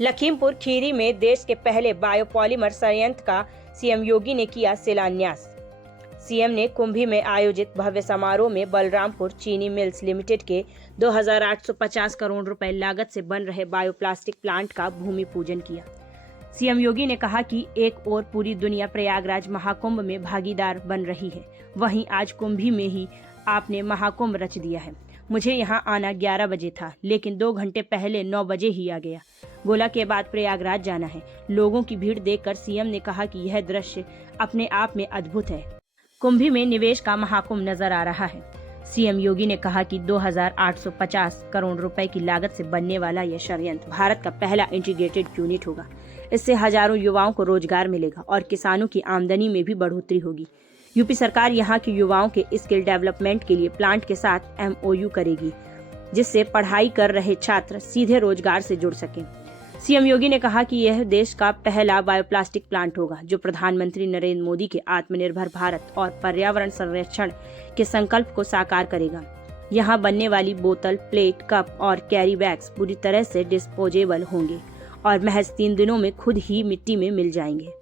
लखीमपुर खीरी में देश के पहले बायोपॉलीमर संयंत्र का सीएम योगी ने किया शिलान्यास। सीएम ने कुंभी में आयोजित भव्य समारोह में बलरामपुर चीनी मिल्स लिमिटेड के 2,850 करोड़ रुपए लागत से बन रहे बायोप्लास्टिक प्लांट का भूमि पूजन किया। सीएम योगी ने कहा कि एक ओर पूरी दुनिया प्रयागराज महाकुंभ में भागीदार बन रही है, वहीं आज कुंभी में ही आपने महाकुंभ रच दिया है। मुझे यहाँ आना 11 बजे था, लेकिन 2 घंटे पहले 9 बजे ही आ गया। गोला के बाद प्रयागराज जाना है। लोगों की भीड़ देखकर सीएम ने कहा कि यह दृश्य अपने आप में अद्भुत है। कुंभी में निवेश का महाकुंभ नजर आ रहा है। सीएम योगी ने कहा कि 2,850 करोड़ रुपए की लागत से बनने वाला यह संयंत्र भारत का पहला इंटीग्रेटेड यूनिट होगा। इससे हजारों युवाओं को रोजगार मिलेगा और किसानों की आमदनी में भी बढ़ोतरी होगी। यूपी सरकार यहां के युवाओं के स्किल डेवलपमेंट के लिए प्लांट के साथ MOU करेगी, जिससे पढ़ाई कर रहे छात्र सीधे रोजगार से जुड़ सकें। सीएम योगी ने कहा कि यह देश का पहला बायोप्लास्टिक प्लांट होगा, जो प्रधानमंत्री नरेंद्र मोदी के आत्मनिर्भर भारत और पर्यावरण संरक्षण के संकल्प को साकार करेगा। यहाँ बनने वाली बोतल, प्लेट, कप और कैरी बैग्स पूरी तरह से डिस्पोजेबल होंगे और महज 3 दिनों में खुद ही मिट्टी में मिल जाएंगे।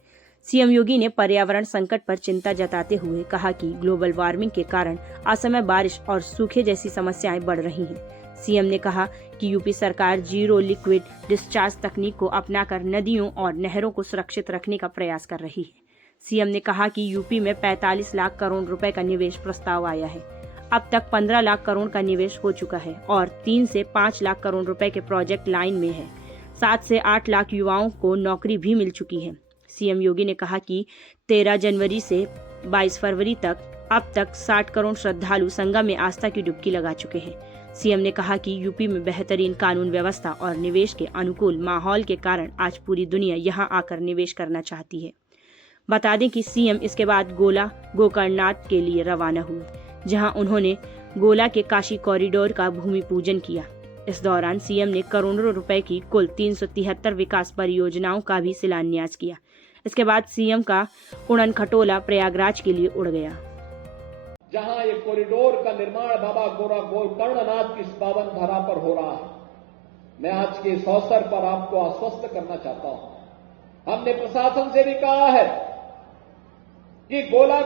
सीएम योगी ने पर्यावरण संकट पर चिंता जताते हुए कहा कि ग्लोबल वार्मिंग के कारण असमय बारिश और सूखे जैसी समस्याएं बढ़ रही हैं। सीएम ने कहा कि यूपी सरकार जीरो लिक्विड डिस्चार्ज तकनीक को अपनाकर नदियों और नहरों को सुरक्षित रखने का प्रयास कर रही है। सीएम ने कहा कि यूपी में 45 लाख करोड़ रुपए का निवेश प्रस्ताव आया है। अब तक 15 लाख करोड़ का निवेश हो चुका है और 3 से 5 लाख करोड़ रुपए के प्रोजेक्ट लाइन में है। 7 से 8 लाख युवाओं को नौकरी भी मिल चुकी है। सीएम योगी ने कहा कि 13 जनवरी से 22 फरवरी तक अब तक 60 करोड़ श्रद्धालु संगम में आस्था की डुबकी लगा चुके हैं। सीएम ने कहा कि यूपी में बेहतरीन कानून व्यवस्था और निवेश के अनुकूल माहौल के कारण आज पूरी दुनिया यहां आकर निवेश करना चाहती है। बता दें कि सीएम इसके बाद गोला गोकर्णनाथ के लिए रवाना हुए, जहां उन्होंने गोला के काशी कॉरिडोर का भूमि पूजन किया। इस दौरान सीएम ने करोड़ों रुपए की कुल 373 विकास परियोजनाओं का भी शिलान्यास किया। इसके बाद सीएम का उड़न खटोला प्रयागराज के लिए उड़ गया, जहां ये कॉरिडोर का निर्माण बाबा गोकर्णनाथ की इस पावन धरा पर हो रहा है। मैं आज के इस अवसर पर आपको आश्वस्त करना चाहता हूं। हमने प्रशासन से भी कहा है कि भगवान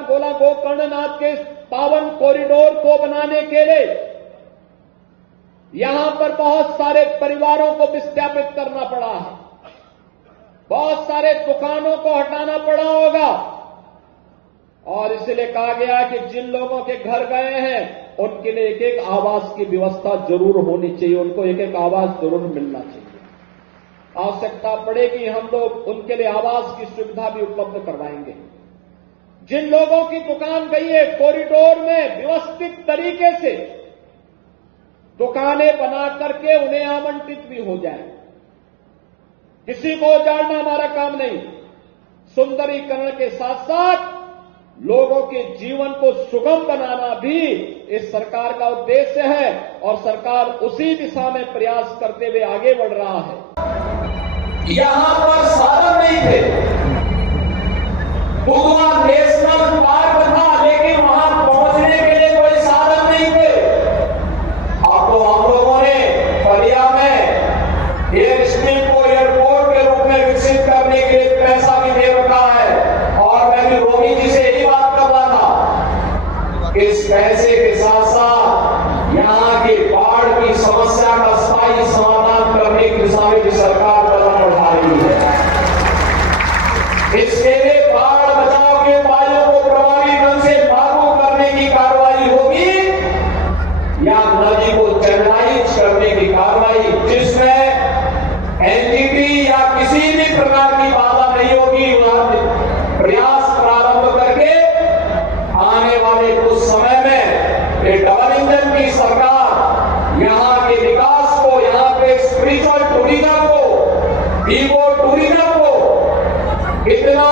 गोला गोकर्णनाथ के पावन कॉरिडोर को बनाने के लिए यहां पर बहुत सारे परिवारों को विस्थापित करना पड़ा है, बहुत सारे दुकानों को हटाना पड़ा होगा और इसलिए कहा गया कि जिन लोगों के घर गए हैं उनके लिए एक एक आवास की व्यवस्था जरूर होनी चाहिए, उनको एक एक आवास जरूर मिलना चाहिए। आवश्यकता पड़ेगी हम लोग उनके लिए आवास की सुविधा भी उपलब्ध करवाएंगे। जिन लोगों की दुकान गई है, कॉरिडोर में व्यवस्थित तरीके से दुकानें बना करके उन्हें आवंटित भी हो जाए। किसी को उजाड़ना हमारा काम नहीं। सुंदरीकरण के साथ साथ लोगों के जीवन को सुगम बनाना भी इस सरकार का उद्देश्य है और सरकार उसी दिशा में प्रयास करते हुए आगे बढ़ रहा है। यहां पर साधन नहीं थे, बुधवार नेशनल पार्क था, लेकिन वहां पहुंचने के लिए कोई साधन नहीं थे। अब तो हम लोगों ने फलिया में एयर स्ट्रीम को एयरपोर्ट के रूप में विकसित करने के लिए पैसा भी दे रखा है और मैं भी रोमी जी से यही बात कर रहा था। इस पैसे के साथ साथ यहाँ की बाढ़ की समस्या का स्थायी समाधान करने की दिशा में भी सरकार कदम उठा रही है। इसके लिए बाढ़ बचाव के उपायों को प्रभावी ढंग से लागू करने की कार्रवाई होगी या नदी को चैनलाइज करने की कार्रवाई, जिसमें एनजीटी या किसी भी प्रकार की बाधा नहीं होगी। प्रयास प्रारंभ करके आने वाले कुछ समय में ये डबल इंजन की सरकार यहाँ के विकास को, यहाँ पे स्पिरिचुअल टूरिज्म को, इको टूरिज्म को इतना